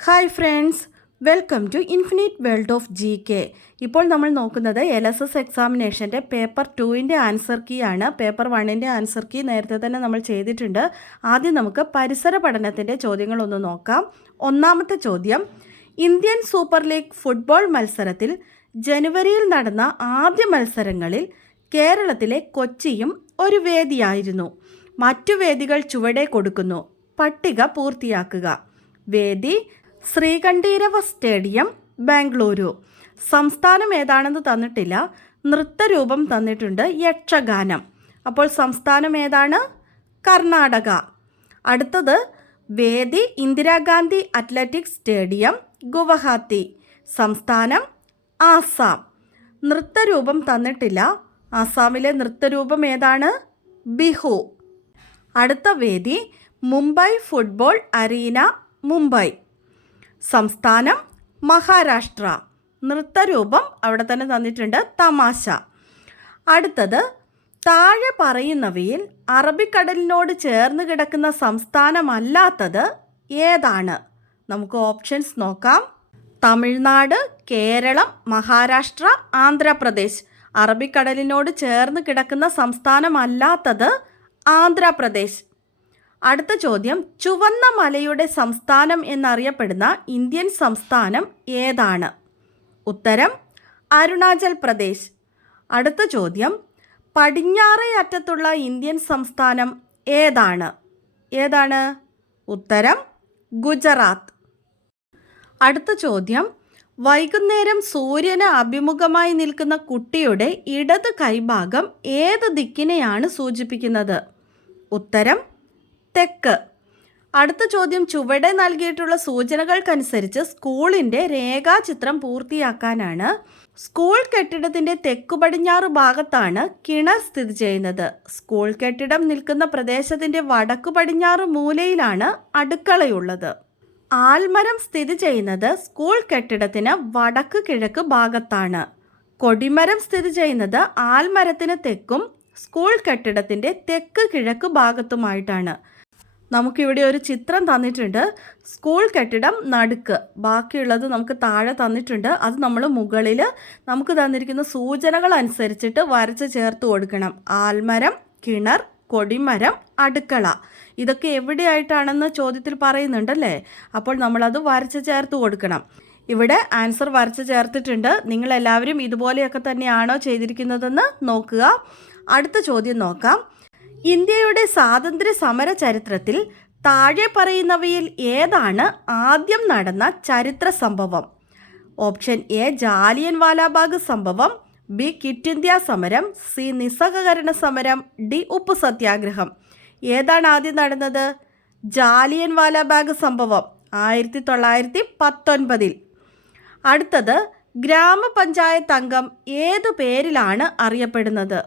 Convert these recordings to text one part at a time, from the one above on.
Hi friends, welcome to infinite world of GK. ഇപ്പോൾ നമ്മൾ നോക്കുന്നത് LSS എക്സാമിനേഷൻ്റെ പേപ്പർ 2ൻ്റെ ആൻസർ കീ ആണ്. പേപ്പർ 1ൻ്റെ ആൻസർ കീ നേരത്തെ തന്നെ നമ്മൾ ചെയ്തിട്ടുണ്ട്. ആദ്യം നമുക്ക് പരിസര പഠനത്തിൻ്റെ ചോദ്യങ്ങളൊന്ന് നോക്കാം. ഒന്നാമത്തെ ചോദ്യം, ഇന്ത്യൻ സൂപ്പർ ലീഗ് ഫുട്ബോൾ മത്സരത്തിൽ ജനുവരിയിൽ നടന്ന ആദ്യ മത്സരങ്ങളിൽ കേരളത്തിലെ കൊച്ചിയും ഒരു വേദിയായിരുന്നു. മറ്റു വേദികൾ ചുവടെ കൊടുക്കുന്നു. പട്ടിക പൂർത്തിയാക്കുക. വേദി ശ്രീകണ്ഠീരവ സ്റ്റേഡിയം, ബാംഗ്ലൂരു. സംസ്ഥാനം ഏതാണെന്ന് തന്നിട്ടില്ല. നൃത്തരൂപം തന്നിട്ടുണ്ട്, യക്ഷഗാനം. അപ്പോൾ സംസ്ഥാനം ഏതാണ്? കർണാടക. അടുത്തത് വേദി ഇന്ദിരാഗാന്ധി അത്ലറ്റിക് സ്റ്റേഡിയം, ഗുവഹാത്തി. സംസ്ഥാനം ആസാം. നൃത്തരൂപം തന്നിട്ടില്ല. ആസാമിലെ നൃത്തരൂപം ഏതാണ്? ബിഹു. അടുത്ത വേദി മുംബൈ ഫുട്ബോൾ അരീന, മുംബൈ. സംസ്ഥാനം മഹാരാഷ്ട്ര. നൃത്തരൂപം അവിടെ തന്നെ തന്നിട്ടുണ്ട്, തമാശ. അടുത്തത് താഴെ പറയുന്നവയിൽ അറബിക്കടലിനോട് ചേർന്ന് കിടക്കുന്ന സംസ്ഥാനമല്ലാത്തത് ഏതാണ്? നമുക്ക് ഓപ്ഷൻസ് നോക്കാം. തമിഴ്നാട്, കേരളം, മഹാരാഷ്ട്ര, ആന്ധ്രാപ്രദേശ്. അറബിക്കടലിനോട് ചേർന്ന് കിടക്കുന്ന സംസ്ഥാനമല്ലാത്തത് ആന്ധ്രാപ്രദേശ്. അടുത്ത ചോദ്യം, ചുവന്ന മലയുടെ സംസ്ഥാനം എന്നറിയപ്പെടുന്ന ഇന്ത്യൻ സംസ്ഥാനം ഏതാണ്? ഉത്തരം അരുണാചൽ പ്രദേശ്. അടുത്ത ചോദ്യം, പടിഞ്ഞാറേ അറ്റത്തുള്ള ഇന്ത്യൻ സംസ്ഥാനം ഏതാണ്? ഉത്തരം ഗുജറാത്ത്. അടുത്ത ചോദ്യം, വൈകുന്നേരം സൂര്യന് അഭിമുഖമായി നിൽക്കുന്ന കുട്ടിയുടെ ഇടത് കൈഭാഗം ഏത് ദിക്കിനെയാണ് സൂചിപ്പിക്കുന്നത്? ഉത്തരം തെക്ക്. അടുത്ത ചോദ്യം, ചുവടെ നൽകിയിട്ടുള്ള സൂചനകൾക്കനുസരിച്ച് സ്കൂളിൻ്റെ രേഖാചിത്രം പൂർത്തിയാക്കാനാണ്. സ്കൂൾ കെട്ടിടത്തിൻ്റെ തെക്കു പടിഞ്ഞാറ് ഭാഗത്താണ് കിണർ സ്ഥിതി ചെയ്യുന്നത്. സ്കൂൾ കെട്ടിടം നിൽക്കുന്ന പ്രദേശത്തിൻ്റെ വടക്കു പടിഞ്ഞാറ് മൂലയിലാണ് അടുക്കളയുള്ളത്. ആൽമരം സ്ഥിതി ചെയ്യുന്നത് സ്കൂൾ കെട്ടിടത്തിന് വടക്ക് കിഴക്ക് ഭാഗത്താണ്. കൊടിമരം സ്ഥിതി ചെയ്യുന്നത് ആൽമരത്തിന് തെക്കും സ്കൂൾ കെട്ടിടത്തിൻ്റെ തെക്ക് കിഴക്ക് ഭാഗത്തുമായിട്ടാണ്. നമുക്കിവിടെ ഒരു ചിത്രം തന്നിട്ടുണ്ട്. സ്കൂൾ കെട്ടിടം നടുക്ക്, ബാക്കിയുള്ളത് നമുക്ക് താഴെ തന്നിട്ടുണ്ട്. അത് നമ്മൾ മുകളിൽ നമുക്ക് തന്നിരിക്കുന്ന സൂചനകൾ അനുസരിച്ചിട്ട് വരച്ച് ചേർത്ത് കൊടുക്കണം. ആൽമരം, കിണർ, കൊടിമരം, അടുക്കള. ഇതൊക്കെ എവിടെയായിട്ടാണെന്ന് ചോദ്യത്തിൽ പറയുന്നുണ്ടല്ലേ. അപ്പോൾ നമ്മളത് വരച്ച് ചേർത്ത് കൊടുക്കണം. ഇവിടെ ആൻസർ വരച്ച് ചേർത്തിട്ടുണ്ട്. നിങ്ങളെല്ലാവരും ഇതുപോലെയൊക്കെ തന്നെയാണോ ചെയ്തിരിക്കുന്നതെന്ന് നോക്കുക. അടുത്ത ചോദ്യം നോക്കാം. ഇന്ത്യയുടെ സ്വാതന്ത്ര്യ സമര ചരിത്രത്തിൽ താഴെ പറയുന്നവയിൽ ഏതാണ് ആദ്യം നടന്ന ചരിത്ര സംഭവം? ഓപ്ഷൻ എ ജാലിയൻ വാലാബാഗ് സംഭവം, ബി ക്വിറ്റ് ഇന്ത്യ സമരം, സി നിസ്സഹകരണ സമരം, ഡി ഉപ്പ് സത്യാഗ്രഹം. ഏതാണ് ആദ്യം നടന്നത്? ജാലിയൻ വാലാബാഗ് സംഭവം 1919. അടുത്തത്, ഗ്രാമപഞ്ചായത്ത് അംഗം ഏതു പേരിലാണ് അറിയപ്പെടുന്നത്?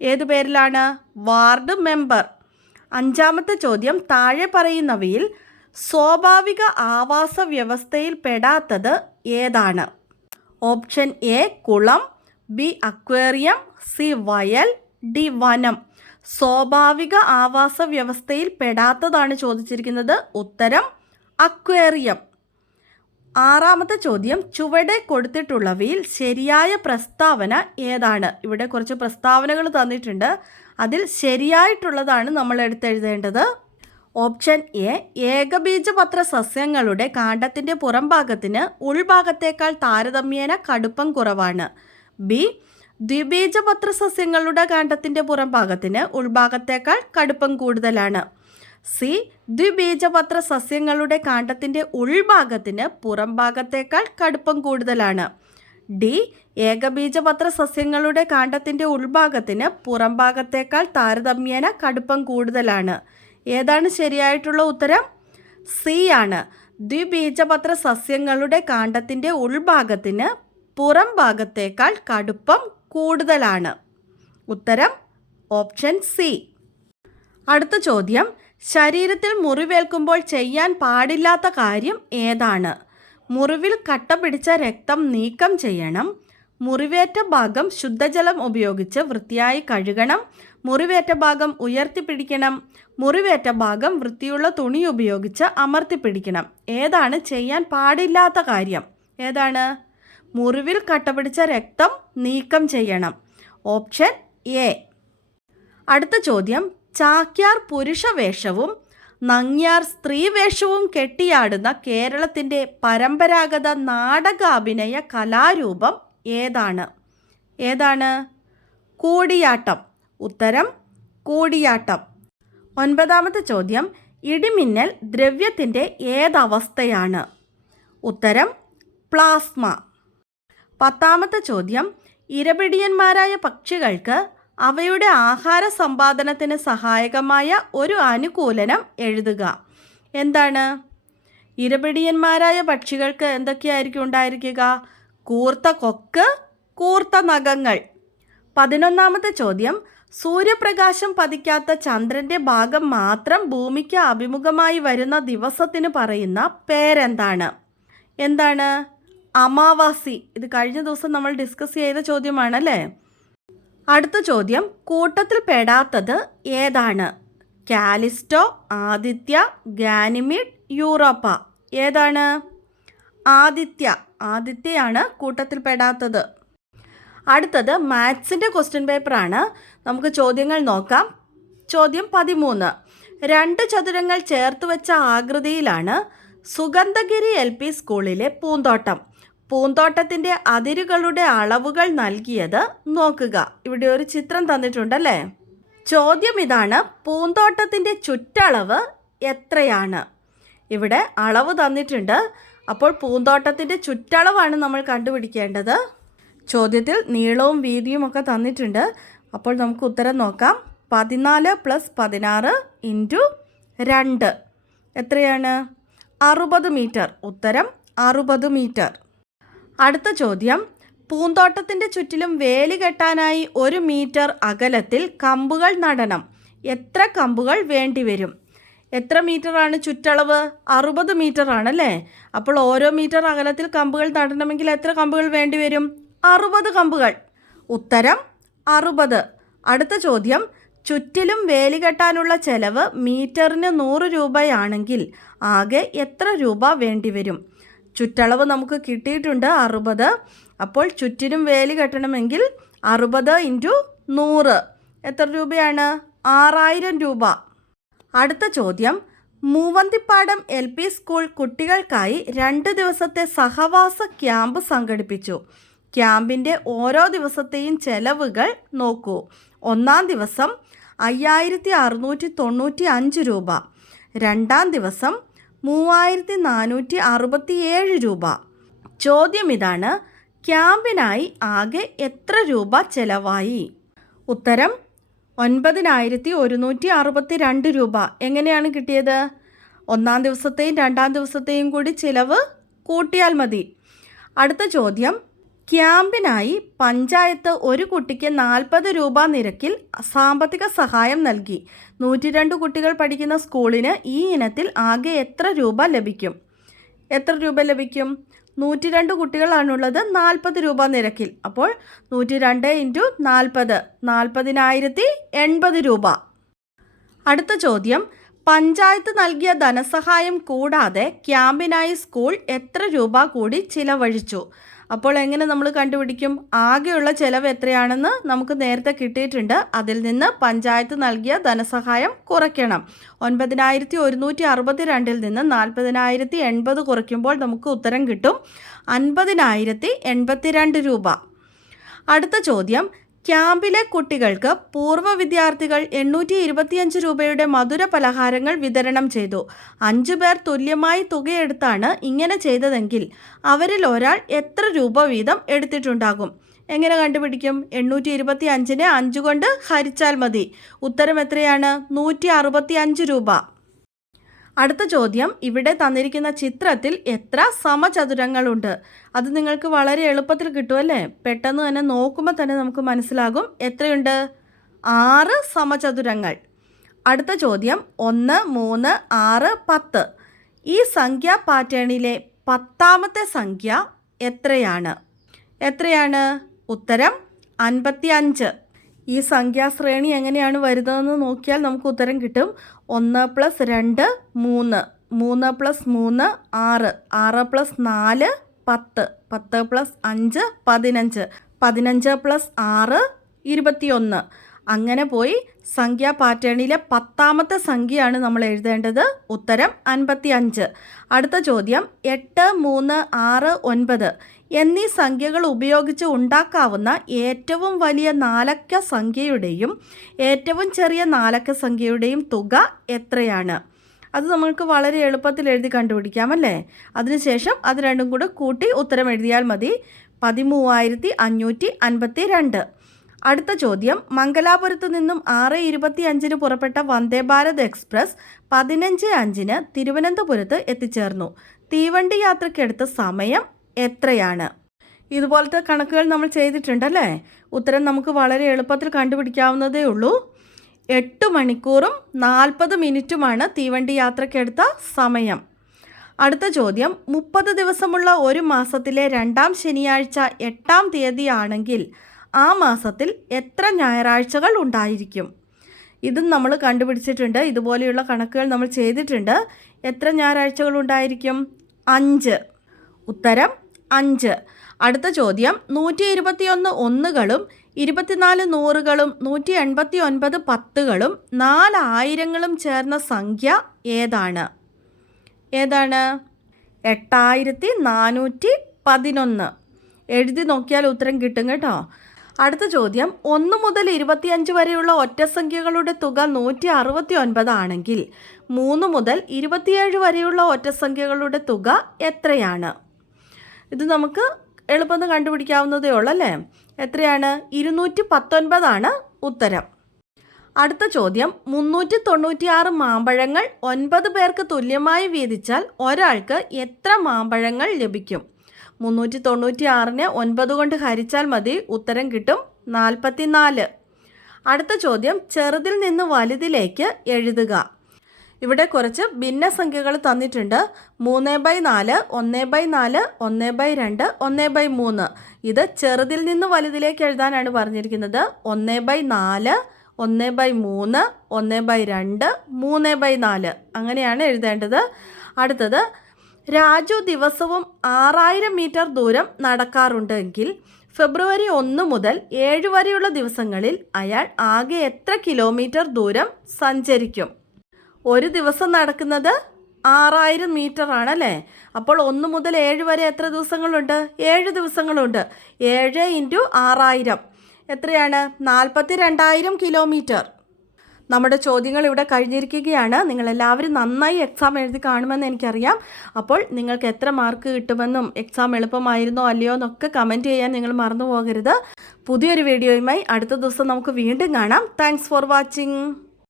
ഏതു പേരിലാണ്? Ward member. അഞ്ചാമത്തെ ചോദ്യം, താഴെ പറയുന്നവയിൽ സ്വാഭാവിക ആവാസ വ്യവസ്ഥയിൽ പെടാത്തത് ഏതാണ്? ഓപ്ഷൻ എ കുളം, ബി അക്വേറിയം, സി വയൽ, ഡി വനം. സ്വാഭാവിക ആവാസ വ്യവസ്ഥയിൽ പെടാത്തതാണ് ചോദിച്ചിരിക്കുന്നത്. ഉത്തരം അക്വേറിയം. ആറാമത്തെ ചോദ്യം, ചുവടെ കൊടുത്തിട്ടുള്ളവയിൽ ശരിയായ പ്രസ്താവന ഏതാണ്? ഇവിടെ കുറച്ച് പ്രസ്താവനകൾ തന്നിട്ടുണ്ട്. അതിൽ ശരിയായിട്ടുള്ളതാണ് നമ്മൾ എടുത്തെഴുതേണ്ടത്. ഓപ്ഷൻ എ ഏകബീജപത്ര സസ്യങ്ങളുടെ കാണ്ഡത്തിൻ്റെ പുറംഭാഗത്തിന് ഉൾഭാഗത്തേക്കാൾ താരതമ്യേന കടുപ്പം കുറവാണ്. ബി ദ്വിബീജപത്ര സസ്യങ്ങളുടെ കാണ്ഡത്തിൻ്റെ പുറംഭാഗത്തിന് ഉൾഭാഗത്തേക്കാൾ കടുപ്പം കൂടുതലാണ്. സി ദ്വിബീജപത്ര സസ്യങ്ങളുടെ കാണ്ഡത്തിൻ്റെ ഉൾഭാഗത്തിന് പുറംഭാഗത്തേക്കാൾ കടുപ്പം കൂടുതലാണ്. ഡി ഏകബീജപത്ര സസ്യങ്ങളുടെ കാണ്ഡത്തിൻ്റെ ഉൾഭാഗത്തിന് പുറംഭാഗത്തേക്കാൾ താരതമ്യേന കടുപ്പം കൂടുതലാണ്. ഏതാണ് ശരിയായിട്ടുള്ള ഉത്തരം? സി ആണ്. ദ്വിബീജപത്ര സസ്യങ്ങളുടെ കാണ്ഡത്തിൻ്റെ ഉൾഭാഗത്തിന് പുറംഭാഗത്തേക്കാൾ കടുപ്പം കൂടുതലാണ്. ഉത്തരം ഓപ്ഷൻ സി. അടുത്ത ചോദ്യം, ശരീരത്തിൽ മുറിവേൽക്കുമ്പോൾ ചെയ്യാൻ പാടില്ലാത്ത കാര്യം ഏതാണ്? മുറിവിൽ കട്ട പിടിച്ച രക്തം നീക്കം ചെയ്യണം. മുറിവേറ്റ ഭാഗം ശുദ്ധജലം ഉപയോഗിച്ച് വൃത്തിയായി കഴുകണം. മുറിവേറ്റ ഭാഗം ഉയർത്തിപ്പിടിക്കണം. മുറിവേറ്റ ഭാഗം വൃത്തിയുള്ള തുണി ഉപയോഗിച്ച് അമർത്തിപ്പിടിക്കണം. ഏതാണ് ചെയ്യാൻ പാടില്ലാത്ത കാര്യം? ഏതാണ്? മുറിവിൽ കട്ടപിടിച്ച രക്തം നീക്കം ചെയ്യണം. Option A. അടുത്ത ചോദ്യം, ചാക്യാർ പുരുഷവേഷവും നങ്ങ്യാർ സ്ത്രീവേഷവും കെട്ടിയാടുന്ന കേരളത്തിൻ്റെ പരമ്പരാഗത നാടകാഭിനയ കലാരൂപം ഏതാണ്? ഏതാണ്? കൂടിയാട്ടം. ഉത്തരം കൂടിയാട്ടം. 9ാമത്തെ ചോദ്യം, ഇടിമിന്നൽ ദ്രവ്യത്തിൻ്റെ ഏതവസ്ഥയാണ്? ഉത്തരം പ്ലാസ്മ. 10ാമത്തെ ചോദ്യം, ഇരപിടിയന്മാരായ പക്ഷികൾക്ക് അവയുടെ ആഹാര സമ്പാദനത്തിന് സഹായകമായ ഒരു അനുകൂലനം എഴുതുക. എന്താണ്? ഇരപിടിയന്മാരായ പക്ഷികൾക്ക് എന്തൊക്കെയായിരിക്കും ഉണ്ടായിരിക്കുക? കൂർത്ത കൊക്ക്, കൂർത്ത നഖങ്ങൾ. 11ാമത്തെ ചോദ്യം, സൂര്യപ്രകാശം പതിക്കാത്ത ചന്ദ്രൻ്റെ ഭാഗം മാത്രം ഭൂമിക്ക് അഭിമുഖമായി വരുന്ന ദിവസത്തിന് പറയുന്ന പേരെന്താണ്? എന്താണ്? അമാവാസി. ഇത് കഴിഞ്ഞ ദിവസം നമ്മൾ ഡിസ്കസ് ചെയ്ത ചോദ്യമാണല്ലേ. അടുത്ത ചോദ്യം, കൂട്ടത്തിൽ പെടാത്തത് ഏതാണ്? Callisto, Aditya, Ganymede, Europa. ഏതാണ്? ആദിത്യ. ആദിത്യയാണ് കൂട്ടത്തിൽ പെടാത്തത്. അടുത്തത് മാത്സിൻ്റെ ക്വസ്റ്റ്യൻ പേപ്പറാണ്. നമുക്ക് ചോദ്യങ്ങൾ നോക്കാം. ചോദ്യം 13. 2 ചതുരങ്ങൾ ചേർത്ത് വെച്ച ആകൃതിയിലാണ് സുഗന്ധഗിരി LP സ്കൂളിലെ പൂന്തോട്ടം. പൂന്തോട്ടത്തിൻ്റെ അതിരുകളുടെ അളവുകൾ നൽകിയത് നോക്കുക. ഇവിടെ ഒരു ചിത്രം തന്നിട്ടുണ്ടല്ലേ. ചോദ്യം ഇതാണ്, പൂന്തോട്ടത്തിൻ്റെ ചുറ്റളവ് എത്രയാണ്? ഇവിടെ അളവ് തന്നിട്ടുണ്ട്. അപ്പോൾ പൂന്തോട്ടത്തിൻ്റെ ചുറ്റളവാണ് നമ്മൾ കണ്ടുപിടിക്കേണ്ടത്. ചോദ്യത്തിൽ നീളവും വീതിയും ഒക്കെ തന്നിട്ടുണ്ട്. അപ്പോൾ നമുക്ക് ഉത്തരം നോക്കാം. 14 + 16 × 2 എത്രയാണ്? 60 മീറ്റർ. ഉത്തരം 60 മീറ്റർ. അടുത്ത ചോദ്യം, പൂന്തോട്ടത്തിൻ്റെ ചുറ്റിലും വേലി കെട്ടാനായി 1 മീറ്റർ അകലത്തിൽ കമ്പുകൾ നടണം. എത്ര കമ്പുകൾ വേണ്ടിവരും? എത്ര മീറ്ററാണ് ചുറ്റളവ്? 60 മീറ്റർ ആണല്ലേ. അപ്പോൾ ഓരോ മീറ്റർ അകലത്തിൽ കമ്പുകൾ നടണമെങ്കിൽ എത്ര കമ്പുകൾ വേണ്ടിവരും? 60 കമ്പുകൾ. ഉത്തരം 60. അടുത്ത ചോദ്യം, ചുറ്റിലും വേലി കെട്ടാനുള്ള ചെലവ് മീറ്ററിന് 100 രൂപയാണെങ്കിൽ ആകെ എത്ര രൂപ വേണ്ടിവരും? ചുറ്റളവ് നമുക്ക് കിട്ടിയിട്ടുണ്ട് 60. അപ്പോൾ ചുറ്റിനും വേലി കെട്ടണമെങ്കിൽ 60 × 100 എത്ര രൂപയാണ്? 6000 രൂപ. അടുത്ത ചോദ്യം, മൂവന്തിപ്പാടം LP സ്കൂൾ കുട്ടികൾക്കായി 2 ദിവസത്തെ സഹവാസ ക്യാമ്പ് സംഘടിപ്പിച്ചു. ക്യാമ്പിൻ്റെ ഓരോ ദിവസത്തെയും ചെലവുകൾ നോക്കൂ. 1-ാം ദിവസം 5695 രൂപ. 2-ാം ദിവസം 3467 രൂപ. ചോദ്യം ഇതാണ്, ക്യാമ്പിനായി ആകെ എത്ര രൂപ ചെലവായി? ഉത്തരം 9162 രൂപ. എങ്ങനെയാണ് കിട്ടിയത്? 1-ാം ദിവസത്തെയും 2-ാം ദിവസത്തെയും കൂടി ചിലവ് കൂട്ടിയാൽ മതി. അടുത്ത ചോദ്യം, ക്യാമ്പിനായി പഞ്ചായത്ത് ഒരു കുട്ടിക്ക് 40 രൂപ നിരക്കിൽ സാമ്പത്തിക സഹായം നൽകി. 102 കുട്ടികൾ പഠിക്കുന്ന സ്കൂളിന് ഈ ഇനത്തിൽ ആകെ എത്ര രൂപ ലഭിക്കും? എത്ര രൂപ ലഭിക്കും? 102 കുട്ടികളാണുള്ളത്, 40 രൂപ നിരക്കിൽ. അപ്പോൾ 102 × 40 40,080 രൂപ. അടുത്ത ചോദ്യം, പഞ്ചായത്ത് നൽകിയ ധനസഹായം കൂടാതെ ക്യാമ്പിനായി സ്കൂൾ എത്ര രൂപ കൂടി ചിലവഴിച്ചു? അപ്പോൾ എങ്ങനെ നമ്മൾ കണ്ടുപിടിക്കും? ആകെയുള്ള ചിലവ് എത്രയാണെന്ന് നമുക്ക് നേരത്തെ കിട്ടിയിട്ടുണ്ട്. അതിൽ നിന്ന് പഞ്ചായത്ത് നൽകിയ ധനസഹായം കുറയ്ക്കണം. 9162 നിന്ന് 40,080 കുറയ്ക്കുമ്പോൾ നമുക്ക് ഉത്തരം കിട്ടും 50,082 രൂപ. അടുത്ത ചോദ്യം, ക്യാമ്പിലെ കുട്ടികൾക്ക് പൂർവ്വ വിദ്യാർത്ഥികൾ 825 രൂപയുടെ മധുര പലഹാരങ്ങൾ വിതരണം ചെയ്തു. 5 പേർ തുല്യമായി തുകയെടുത്താണ് ഇങ്ങനെ ചെയ്തതെങ്കിൽ അവരിൽ ഒരാൾ എത്ര രൂപ വീതം എടുത്തിട്ടുണ്ടാകും? എങ്ങനെ കണ്ടുപിടിക്കും? 825നെ 5 കൊണ്ട് ഹരിച്ചാൽ മതി. ഉത്തരം എത്രയാണ്? 165 രൂപ. അടുത്ത ചോദ്യം, ഇവിടെ തന്നിരിക്കുന്ന ചിത്രത്തിൽ എത്ര സമചതുരങ്ങളുണ്ട്? അത് നിങ്ങൾക്ക് വളരെ എളുപ്പത്തിൽ കിട്ടുമല്ലേ? പെട്ടെന്ന് തന്നെ നോക്കുമ്പോൾ തന്നെ നമുക്ക് മനസ്സിലാകും. എത്രയുണ്ട്? 6 സമചതുരങ്ങൾ. അടുത്ത ചോദ്യം, 1, 3, 6, 10. ഈ സംഖ്യാ പാറ്റേണിലെ 10ാമത്തെ സംഖ്യ എത്രയാണ്? എത്രയാണ്? ഉത്തരം 55. ഈ സംഖ്യാശ്രേണി എങ്ങനെയാണ് വരുന്നതെന്ന് നോക്കിയാൽ നമുക്ക് ഉത്തരം കിട്ടും. 1 + 2 3, 3 + 3 6, 6 + 4 10, 10 + 5 15, 15 + 6 21. അങ്ങനെ പോയി സംഖ്യാ പാറ്റേണിലെ 10ാമത്തെ സംഖ്യയാണ് നമ്മൾ എഴുതേണ്ടത്. ഉത്തരം 55. അടുത്ത ചോദ്യം 8, 3, 6, 9 എന്നീ സംഖ്യകൾ ഉപയോഗിച്ച് ഉണ്ടാക്കാവുന്ന ഏറ്റവും വലിയ നാലക്ക സംഖ്യയുടെയും ഏറ്റവും ചെറിയ നാലക്ക സംഖ്യയുടെയും തുക എത്രയാണ്? അത് നമുക്ക് വളരെ എളുപ്പത്തിൽ എഴുതി കണ്ടുപിടിക്കാം അല്ലേ? അതിനുശേഷം അത് രണ്ടും കൂടെ കൂട്ടി ഉത്തരം എഴുതിയാൽ മതി. 13,552. അടുത്ത ചോദ്യം മംഗലാപുരത്ത് നിന്നും 6:25 പുറപ്പെട്ട വന്ദേ ഭാരത് എക്സ്പ്രസ് 15:05 തിരുവനന്തപുരത്ത് എത്തിച്ചേർന്നു. തീവണ്ടി യാത്രയ്ക്കെടുത്ത സമയം എത്രയാണ്? ഇതുപോലത്തെ കണക്കുകൾ നമ്മൾ ചെയ്തിട്ടുണ്ടല്ലേ. ഉത്തരം നമുക്ക് വളരെ എളുപ്പത്തിൽ കണ്ടുപിടിക്കാവുന്നതേ ഉള്ളൂ. 8 മണിക്കൂറും 40 മിനിറ്റുമാണ് തീവണ്ടി യാത്രയ്ക്കെടുത്ത സമയം. അടുത്ത ചോദ്യം 30 ദിവസമുള്ള ഒരു മാസത്തിലെ 2ാം ശനിയാഴ്ച 8ാം തീയതിയാണെങ്കിൽ ആ മാസത്തിൽ എത്ര ഞായറാഴ്ചകൾ ഉണ്ടായിരിക്കും? ഇതും നമ്മൾ കണ്ടുപിടിച്ചിട്ടുണ്ട്. ഇതുപോലെയുള്ള കണക്കുകൾ നമ്മൾ ചെയ്തിട്ടുണ്ട്. എത്ര ഞായറാഴ്ചകൾ ഉണ്ടായിരിക്കും? 5. ഉത്തരം 5. അടുത്ത ചോദ്യം 121 ഒന്നുകളും 24 നൂറുകളും 189 പത്തുകളും 4 ആയിരങ്ങളും ചേർന്ന സംഖ്യ ഏതാണ്? 8411. എഴുതി നോക്കിയാൽ ഉത്തരം കിട്ടും കേട്ടോ. അടുത്ത ചോദ്യം 1 മുതൽ 25 വരെയുള്ള ഒറ്റസംഖ്യകളുടെ തുക 169 ആണെങ്കിൽ 3 മുതൽ 27 വരെയുള്ള ഒറ്റസംഖ്യകളുടെ തുക എത്രയാണ്? ഇത് നമുക്ക് എളുപ്പം കണ്ടുപിടിക്കാവുന്നതേ ഉള്ളൂ അല്ലേ? എത്രയാണ്? 219 ഉത്തരം. അടുത്ത ചോദ്യം 396 മാമ്പഴങ്ങൾ 9 പേർക്ക് തുല്യമായി വീതിച്ചാൽ ഒരാൾക്ക് എത്ര മാമ്പഴങ്ങൾ ലഭിക്കും? 396നെ 9 കൊണ്ട് ഹരിച്ചാൽ മതി. ഉത്തരം കിട്ടും 44. അടുത്ത ചോദ്യം ചെറുതിൽ നിന്ന് വലുതിലേക്ക് എഴുതുക. ഇവിടെ കുറച്ച് ഭിന്നസംഖ്യകൾ തന്നിട്ടുണ്ട്. 3/4, 1/4, 1/2, 1/3. ഇത് ചെറുതിൽ നിന്ന് വലുതിലേക്ക് എഴുതാനാണ് പറഞ്ഞിരിക്കുന്നത്. 1/4, 1/3, 1/2, 3/4 അങ്ങനെയാണ് എഴുതേണ്ടത്. അടുത്തത് രാജു ദിവസവും 6000 മീറ്റർ ദൂരം നടക്കാറുണ്ടെങ്കിൽ ഫെബ്രുവരി 1 മുതൽ 7 വരെയുള്ള ദിവസങ്ങളിൽ അയാൾ ആകെ എത്ര കിലോമീറ്റർ ദൂരം സഞ്ചരിക്കും? ഒരു ദിവസം നടക്കുന്നത് 6000 മീറ്റർ ആണല്ലേ. അപ്പോൾ 1 മുതൽ 7 വരെ എത്ര ദിവസങ്ങളുണ്ട്? 7 ദിവസങ്ങളുണ്ട്. 7 × 6000 എത്രയാണ്? 42,000 കിലോമീറ്റർ. നമ്മുടെ ചോദ്യങ്ങൾ ഇവിടെ കഴിഞ്ഞിരിക്കുകയാണ്. നിങ്ങളെല്ലാവരും നന്നായി എക്സാം എഴുതി കാണുമെന്ന് എനിക്കറിയാം. അപ്പോൾ നിങ്ങൾക്ക് എത്ര മാർക്ക് കിട്ടുമെന്നും എക്സാം എളുപ്പമായിരുന്നോ അല്ലയോ എന്നൊക്കെ കമൻറ്റ് ചെയ്യാൻ നിങ്ങൾ മറന്നു പോകരുത്. പുതിയൊരു വീഡിയോയുമായി അടുത്ത ദിവസം നമുക്ക് വീണ്ടും കാണാം. Thanks for watching.